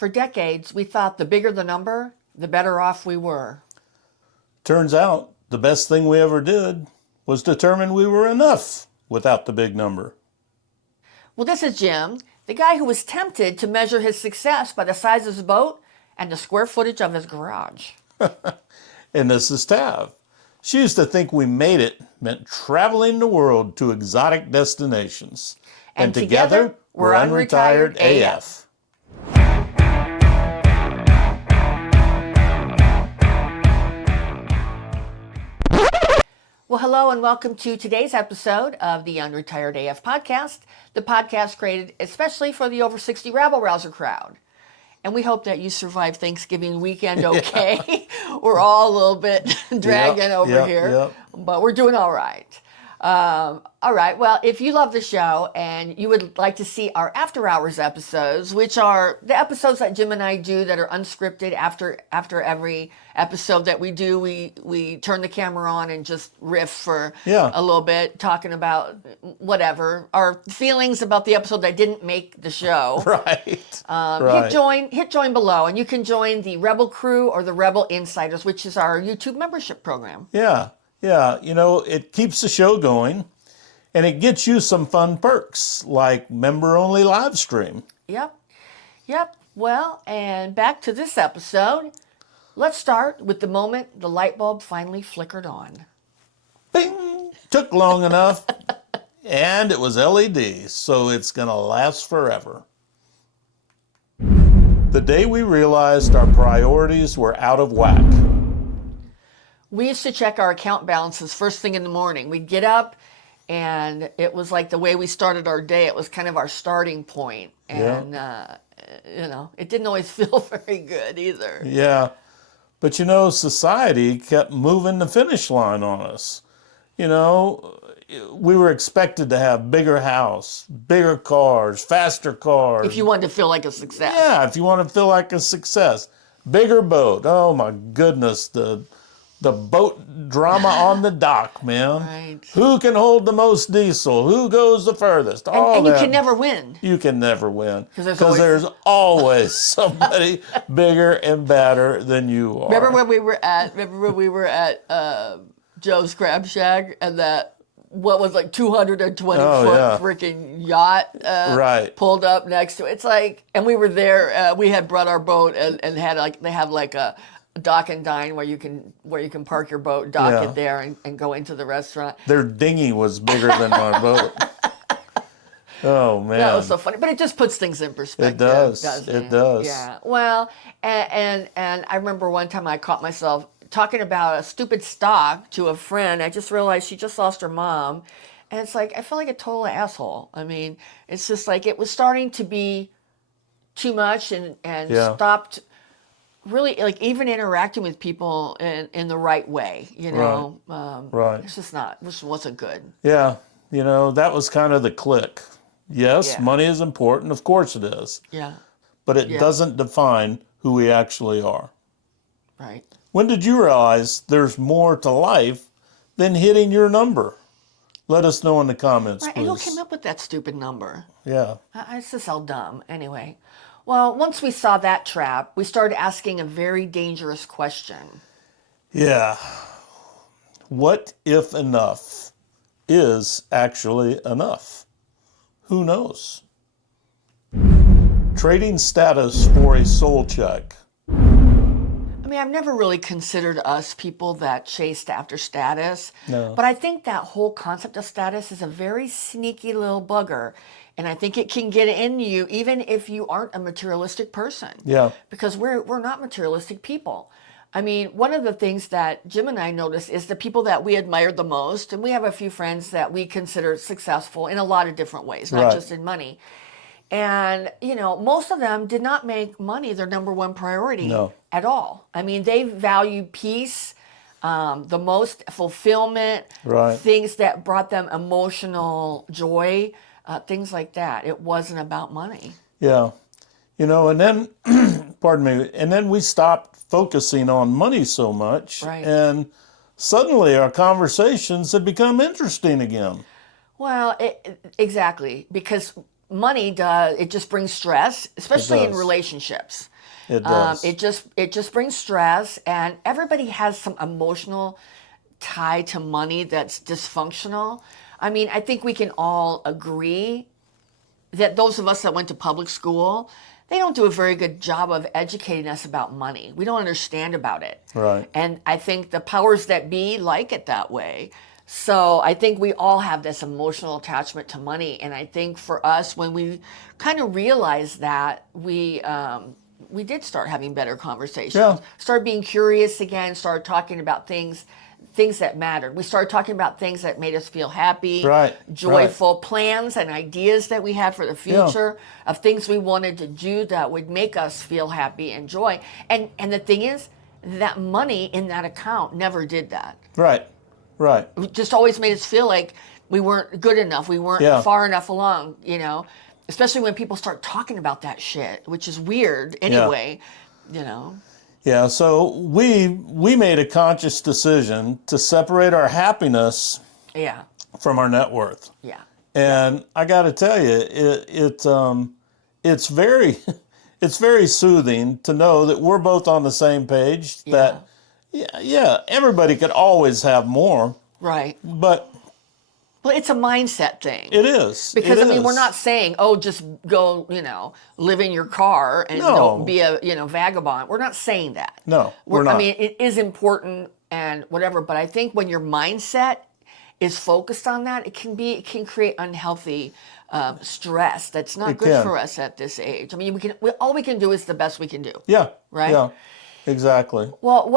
For decades, we thought the bigger the number, the better off we were. Turns out the best thing we ever did was determine we were enough without the big number. Well, this is Jim, the guy who was tempted to measure his success by the size of his boat and the square footage of his garage. And this is Tav. She used to think we made it meant traveling the world to exotic destinations. And together, we're Unretired AF. Well, hello and welcome to today's episode of the Unretired AF podcast, the podcast created especially for the over 60 rabble-rouser crowd. And we hope that you survived Thanksgiving weekend okay. We're all a little bit dragging over here, but we're doing all right. All right, well, if you love the show and you would like to see our after hours episodes, which are the episodes that Jim and I do that are unscripted after every episode that we do, we turn the camera on and just riff for a little bit, talking about whatever, our feelings about the episode that didn't make the show. Right. Hit join below, and you can join the Rebel Crew or the Rebel Insiders, which is our YouTube membership program. Yeah, you know, it keeps the show going, and it gets you some fun perks, like member-only live stream. Yep. Well, and back to this episode. Let's start with the moment the light bulb finally flickered on. Bing! Took long enough, and it was LED, so it's going to last forever. The day we realized our priorities were out of whack. We used to check our account balances first thing in the morning. We'd get up, and it was like the way we started our day. It was kind of our starting point. And, it didn't always feel very good either. Yeah. But, you know, society kept moving the finish line on us. You know, we were expected to have bigger house, bigger cars, faster cars. If you wanted to feel like a success. Yeah, if you want to feel like a success. Bigger boat. Oh, my goodness, the boat drama on the dock, man. Right. Who can hold the most diesel? Who goes the furthest? And you can never win. You can never win. Because there's always somebody bigger and badder than you are. Remember when we were at Joe's Crab Shack, and that what was like 220-foot freaking yacht pulled up next to it. It's like, and we were there. We had brought our boat and had they have like a dock and dine where you can park your boat, dock it there, and go into the restaurant. Their dinghy was bigger than our boat. Oh man, that was so funny. But it just puts things in perspective. It does. Yeah. Well, and I remember one time I caught myself talking about a stupid stock to a friend. I just realized she just lost her mom, and it's like I feel like a total asshole. I mean, it's just like it was starting to be too much, and stopped really like even interacting with people in the right way, you know. Right. It's just not. This wasn't good. Yeah. You know, that was kind of the click. Yes, money is important. Of course it is. Yeah. But it doesn't define who we actually are. Right. When did you realize there's more to life than hitting your number? Let us know in the comments, please. And who came up with that stupid number? Yeah. It's just all dumb. Anyway. Well, once we saw that trap, we started asking a very dangerous question. Yeah. What if enough is actually enough? Who knows? Trading status for a soul check. I mean, I've never really considered us people that chased after status. No. But I think that whole concept of status is a very sneaky little bugger. And I think it can get in you even if you aren't a materialistic person. Yeah. Because we're not materialistic people. I mean, one of the things that Jim and I noticed is the people that we admire the most, and we have a few friends that we consider successful in a lot of different ways, not just in money. And, you know, most of them did not make money their number one priority at all. I mean, they value peace, the most fulfillment, things that brought them emotional joy, things like that. It wasn't about money. Yeah. You know, and then, pardon me, and then we stopped focusing on money so much. Right. And suddenly our conversations have become interesting again. Well, exactly. Because money does, it just brings stress, especially in does. relationships. It does. It just brings stress, and everybody has some emotional tie to money that's dysfunctional. I mean, I think we can all agree that those of us that went to public school, they don't do a very good job of educating us about money. We don't understand about it. Right. And I think the powers that be like it that way. So I think we all have this emotional attachment to money. And I think for us, when we kind of realized that, we did start having better conversations. Yeah. Started being curious again, started talking about things that mattered. We started talking about things that made us feel happy, Right, joyful, plans and ideas that we had for the future, of things we wanted to do that would make us feel happy and joy. And the thing is, that money in that account never did that. Right. Right. It just always made us feel like we weren't good enough, we weren't far enough along, you know. Especially when people start talking about that shit, which is weird anyway, you know. Yeah, so we made a conscious decision to separate our happiness Yeah. from our net worth. Yeah. And I got to tell you, it's very it's very soothing to know that we're both on the same page. That everybody could always have more, Right. but Well, it's a mindset thing. it is. Because, It I mean, is. we're not saying, oh, just go, you know, live in your car and No. don't be a, you know, vagabond. We're not saying that. No, we're not. I mean, it is important and whatever, but I think when your mindset is focused on that, it can create unhealthy stress that's not good can. for us at this age. I mean, all we can do is the best we can do. Yeah. Right? Yeah. Exactly. Well,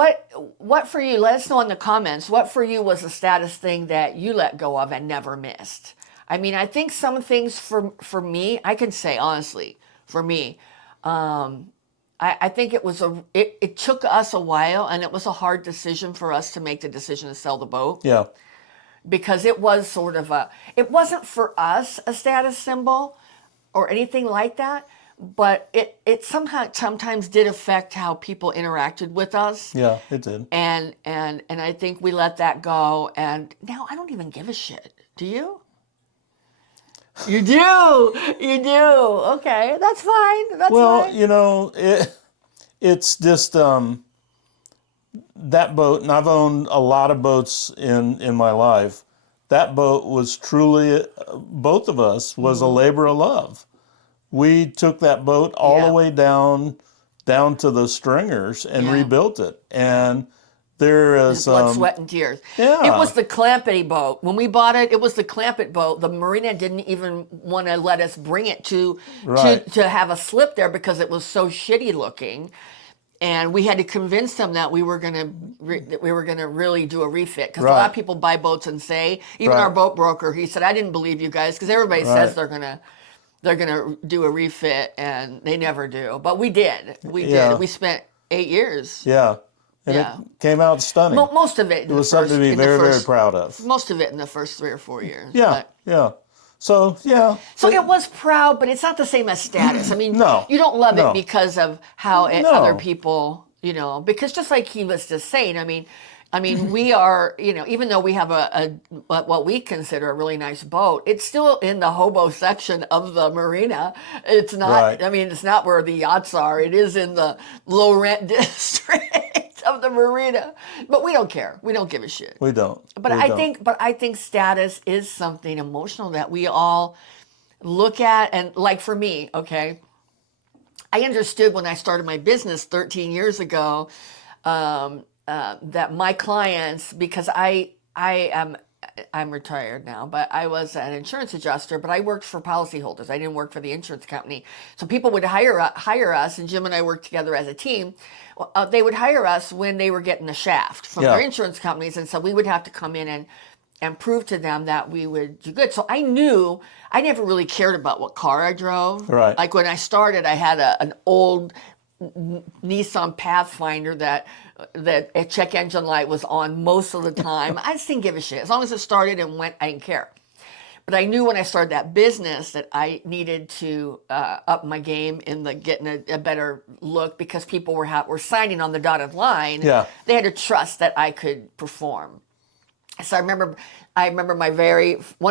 what for you, let us know in the comments, what for you was a status thing that you let go of and never missed? I mean, I think some things for me, I can say honestly, for me, I think it took us a while, and it was a hard decision for us to make the decision to sell the boat. Yeah. Because it was sort of it wasn't for us a status symbol or anything like that, but it sometimes did affect how people interacted with us. Yeah, it did. And I think we let that go, and now I don't even give a shit. Do you? You do. You do. Okay, that's fine. That's Well, fine. you know, it's just that boat, and I've owned a lot of boats in my life. That boat was truly, both of us, was a labor of love. We took that boat all the way down to the stringers and rebuilt it. And there is Blood, sweat, and tears. yeah. It was the Clampetty boat. When we bought it, it was the Clampett boat. The marina didn't even want to let us bring it to have a slip there because it was so shitty looking. And we had to convince them that we were gonna really do a refit, because a lot of people buy boats and say, even our boat broker, he said, I didn't believe you guys, because everybody says they're gonna do a refit, and they never do. But we did. We did. We spent 8 years. Yeah. And it came out stunning. Most of it. It was something to be very, very proud of. Most of it in the first 3 or 4 years. Yeah, yeah. So, yeah. So it was proud, but it's not the same as status. I mean, No, you don't love no. it because of how No. other people, you know, because just like he was just saying, I mean, we are, you know, even though we have what we consider a really nice boat, it's still in the hobo section of the marina. It's not, I mean, it's not where the yachts are. It is in the low rent district of the marina. But we don't care. We don't give a shit. We don't. But I think status is something emotional that we all look at. And like for me, okay, I understood when I started my business 13 years ago, that my clients, because I'm retired now, but I was an insurance adjuster, but I worked for policyholders. I didn't work for the insurance company. So people would hire us, and Jim and I worked together as a team. They would hire us when they were getting the shaft from their insurance companies, and so we would have to come in and prove to them that we would do good. So I knew I never really cared about what car I drove. Right. Like when I started, I had an old Nissan Pathfinder that a check engine light was on most of the time. I just didn't give a shit. As long as it started and went, I didn't care. But I knew when I started that business that I needed to up my game in getting a better look, because people were signing on the dotted line. Yeah. They had to trust that I could perform. So I remember one of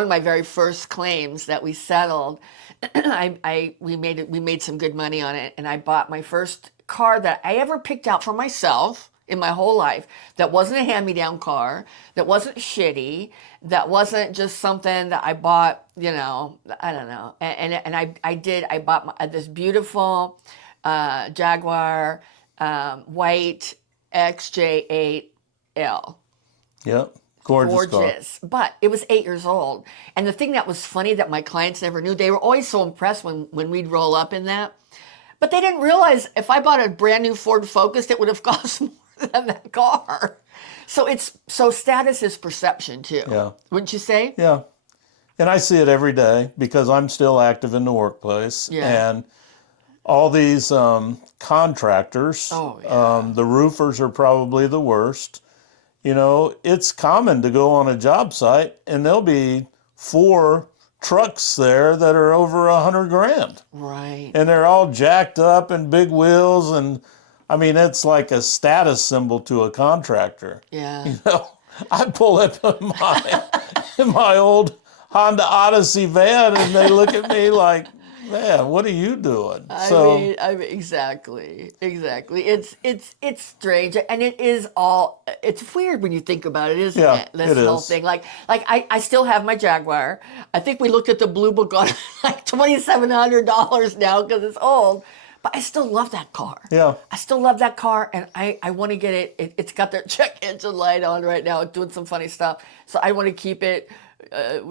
my very first claims that we settled. We made some good money on it, and I bought my first car that I ever picked out for myself in my whole life. That wasn't a hand-me-down car. That wasn't shitty. That wasn't just something that I bought. I don't know. I bought this beautiful Jaguar white XJ8L. Yep. Gorgeous car. But it was 8 years old. And the thing that was funny that my clients never knew, they were always so impressed when we'd roll up in that. But they didn't realize if I bought a brand new Ford Focus, it would have cost more than that car. So status is perception too. Yeah. Wouldn't you say? Yeah. And I see it every day because I'm still active in the workplace. Yeah. And all these contractors, the roofers are probably the worst. It's common to go on a job site and there'll be 4 trucks there that are over $100,000. Right. And they're all jacked up and big wheels. And I mean, it's like a status symbol to a contractor. Yeah. I pull up in my old Honda Odyssey van and they look at me like, man, what are you doing? I mean, exactly. It's strange, and it's weird when you think about it, isn't it? This whole thing. Like I still have my Jaguar. I think we looked at the Blue Book on like $2,700 now because it's old. But I still love that car. Yeah. I still love that car, and I want to get it. It's got their check engine light on right now, doing some funny stuff. So I want to keep it.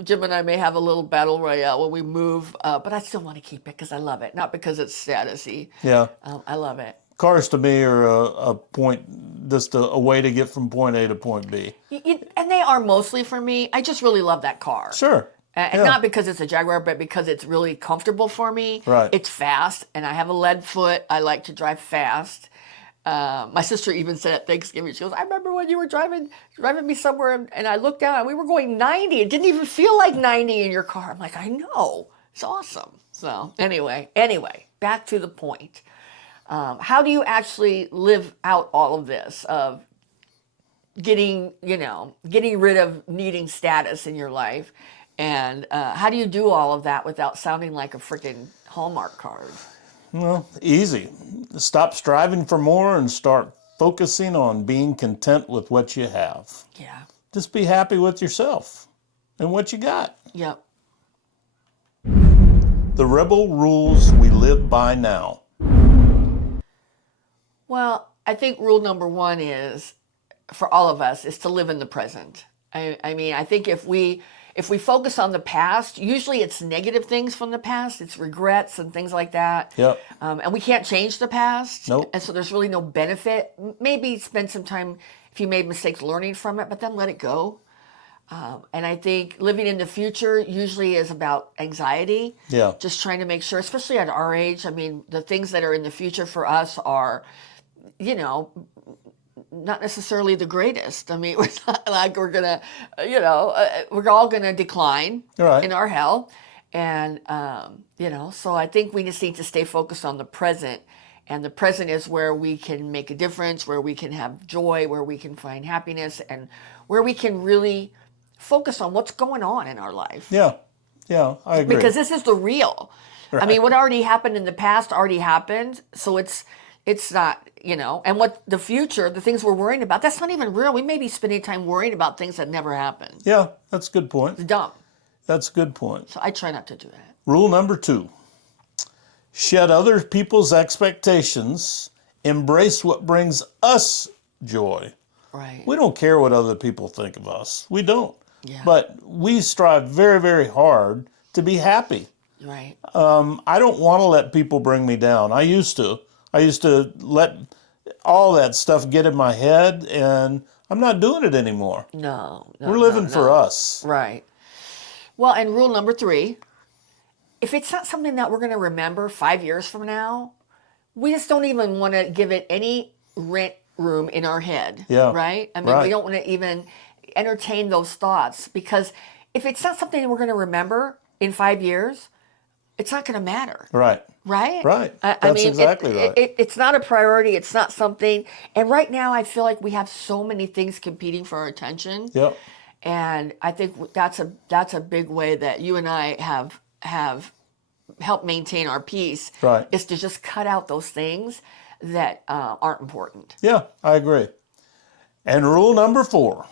Jim and I may have a little battle royale when we move, but I still want to keep it because I love it, not because it's statusy. Yeah. I love it. Cars to me are a point, just a way to get from point A to point B. And they are mostly for me. I just really love that car. Sure. And not because it's a Jaguar, but because it's really comfortable for me. Right. It's fast, and I have a lead foot. I like to drive fast. My sister even said at Thanksgiving, she goes, I remember when you were driving me somewhere, and I looked down, and we were going 90. It didn't even feel like 90 in your car. I'm like, I know. It's awesome. So anyway, back to the point. How do you actually live out all of this of getting rid of needing status in your life? And how do you do all of that without sounding like a freaking Hallmark card? Well, easy. Stop striving for more and start focusing on being content with what you have. Yeah. Just be happy with yourself and what you got. Yep. The rebel rules we live by now. Well, I think rule number 1 is, for all of us, is to live in the present. I mean, I think if we focus on the past, usually it's negative things from the past. It's regrets and things like that. Yep. And we can't change the past. Nope. And so there's really no benefit. Maybe spend some time, if you made mistakes, learning from it, but then let it go. And I think living in the future usually is about anxiety. Yeah. Just trying to make sure, especially at our age, I mean, the things that are in the future for us are, not necessarily the greatest. I mean, it's not like we're going to, we're all going to decline in our health. And, so I think we just need to stay focused on the present. And the present is where we can make a difference, where we can have joy, where we can find happiness, and where we can really focus on what's going on in our life. Yeah, I agree. Because this is the real. Right. I mean, what already happened in the past already happened. So it's not, and what the future, the things we're worrying about, that's not even real. We may be spending time worrying about things that never happened. Yeah, that's a good point. It's dumb. That's a good point. So I try not to do that. Rule number 2, shed other people's expectations, embrace what brings us joy. Right. We don't care what other people think of us. We don't. Yeah. But we strive very, very hard to be happy. Right. I don't want to let people bring me down. I used to let all that stuff get in my head, and I'm not doing it anymore. No. We're living for us. Right. Well, and rule number 3, if it's not something that we're going to remember 5 years from now, we just don't even want to give it any rent room in our head. Yeah. Right? I mean, we don't want to even entertain those thoughts, because if it's not something that we're going to remember in 5 years, it's not going to matter. Right. Right? Right. I mean, exactly right. It's not a priority. It's not something. And right now, I feel like we have so many things competing for our attention. Yep. And I think that's a big way that you and I have helped maintain our peace. Right. Is to just cut out those things that aren't important. Yeah, I agree. And rule number 4,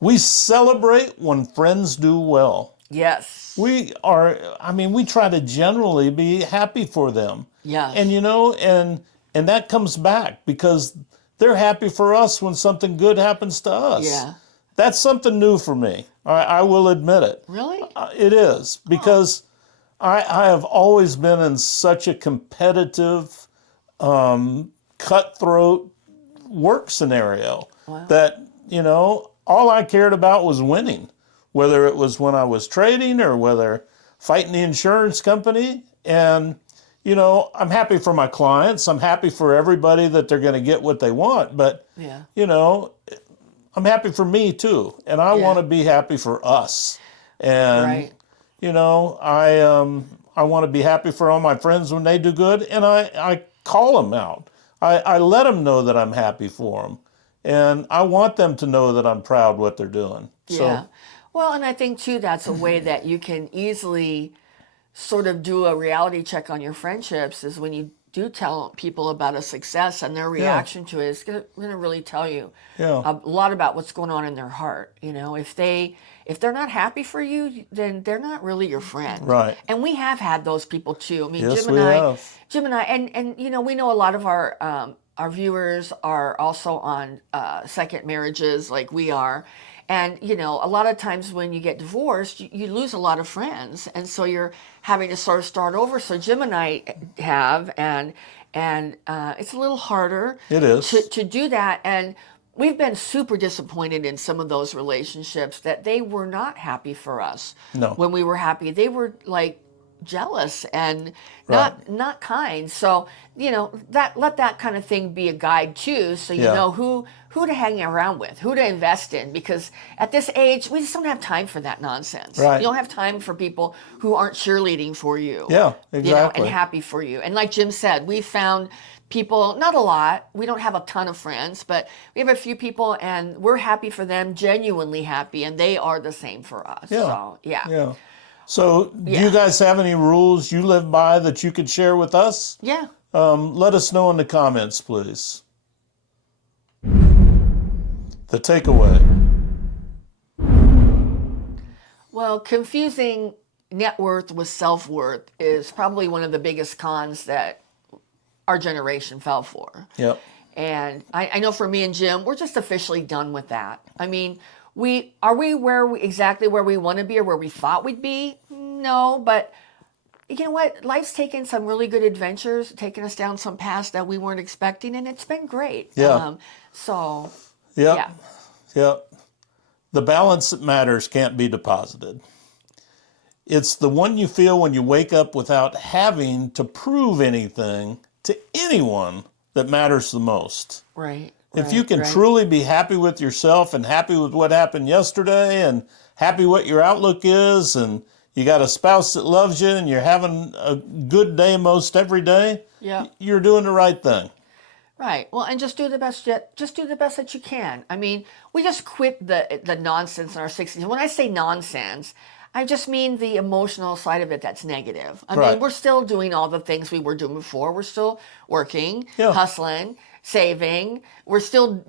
we celebrate when friends do well. Yes. We try to generally be happy for them. Yes. And and that comes back because they're happy for us when something good happens to us. Yeah. That's something new for me. I will admit it. Really? It is because I have always been in such a competitive, cutthroat work scenario that, all I cared about was winning, whether it was when I was trading or whether fighting the insurance company. And, I'm happy for my clients. I'm happy for everybody that they're going to get what they want. But, I'm happy for me too. And I want to be happy for us. And, I want to be happy for all my friends when they do good. And I call them out. I let them know that I'm happy for them. And I want them to know that I'm proud what they're doing. Yeah. Well, and I think too, that's a way that you can easily sort of do a reality check on your friendships is when you do tell people about a success and their reaction to it is going to really tell you a lot about what's going on in their heart. If they're not happy for you, then they're not really your friend. Right. And we have had those people too. I mean, Yes, Jim and I, and we know a lot of our viewers are also on second marriages like we are. And, a lot of times when you get divorced, you lose a lot of friends. And so you're having to sort of start over. So Jim and I have, and it's a little harder It is. to do that. And we've been super disappointed in some of those relationships that they were not happy for us. No. When we were happy, they were like jealous and not kind. So, let that kind of thing be a guide too, so you know who to hang around with, who to invest in, because at this age we just don't have time for that nonsense. Right. You don't have time for people who aren't cheerleading for you. Yeah, exactly. And happy for you. And like Jim said, we found people, not a lot, we don't have a ton of friends, but we have a few people and we're happy for them, genuinely happy, and they are the same for us. So Yeah. So, do you guys have any rules you live by that you could share with us? Yeah. Let us know in the comments, please. The takeaway. Well, confusing net worth with self-worth is probably one of the biggest cons that our generation fell for. Yep. And I know for me and Jim, we're just officially done with that. I mean, are we exactly where we want to be or where we thought we'd be? No, but you know what? Life's taken some really good adventures, taken us down some paths that we weren't expecting, and it's been great. Yeah. Yep. The balance that matters can't be deposited. It's the one you feel when you wake up without having to prove anything to anyone that matters the most. Right. If you can truly be happy with yourself and happy with what happened yesterday and happy what your outlook is, and you got a spouse that loves you and you're having a good day most every day, you're doing the right thing. Right. Well, and just do the best. Just do the best that you can. I mean, we just quit the nonsense in our 60s. When I say nonsense, I just mean the emotional side of it that's negative. I mean, we're still doing all the things we were doing before. We're still working, hustling, saving. We're still,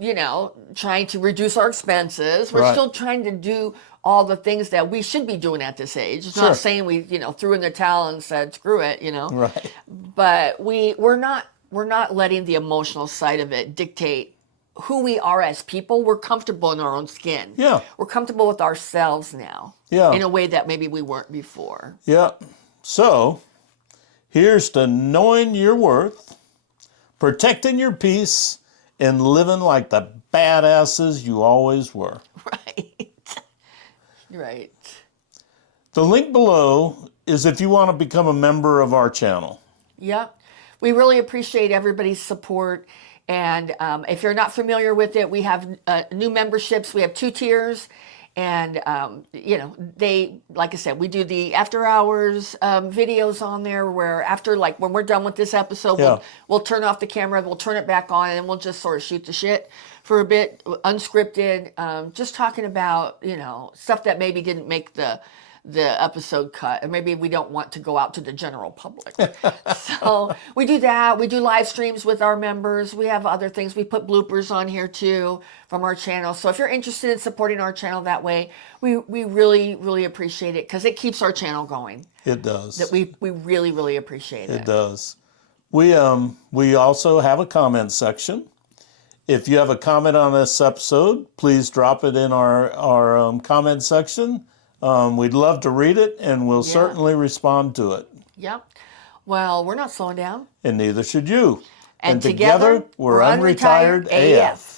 trying to reduce our expenses. We're still trying to do all the things that we should be doing at this age. It's not saying we, threw in the towel and said, screw it, Right. But we're not letting the emotional side of it dictate who we are as people. We're comfortable in our own skin. Yeah. We're comfortable with ourselves now. Yeah. In a way that maybe we weren't before. Yeah. So, here's to knowing your worth, protecting your peace, and living like the badasses you always were. Right. The link below is if you want to become a member of our channel. Yep. We really appreciate everybody's support. And if you're not familiar with it, we have new memberships. We have 2 tiers. And, they, like I said, we do the after hours videos on there where after, like, when we're done with this episode, Yeah. we'll turn off the camera, we'll turn it back on, and we'll just sort of shoot the shit for a bit, unscripted, just talking about, stuff that maybe didn't make the episode cut, and maybe we don't want to go out to the general public. So we do that. We do live streams with our members. We have other things. We put bloopers on here too from our channel. So if you're interested in supporting our channel that way, we really, really appreciate it because it keeps our channel going. It does. That we really, really appreciate it. It does. We also have a comment section. If you have a comment on this episode, please drop it in our comment section. We'd love to read it, and we'll certainly respond to it. Yep. Well, we're not slowing down. And neither should you. And together, we're Unretired AF.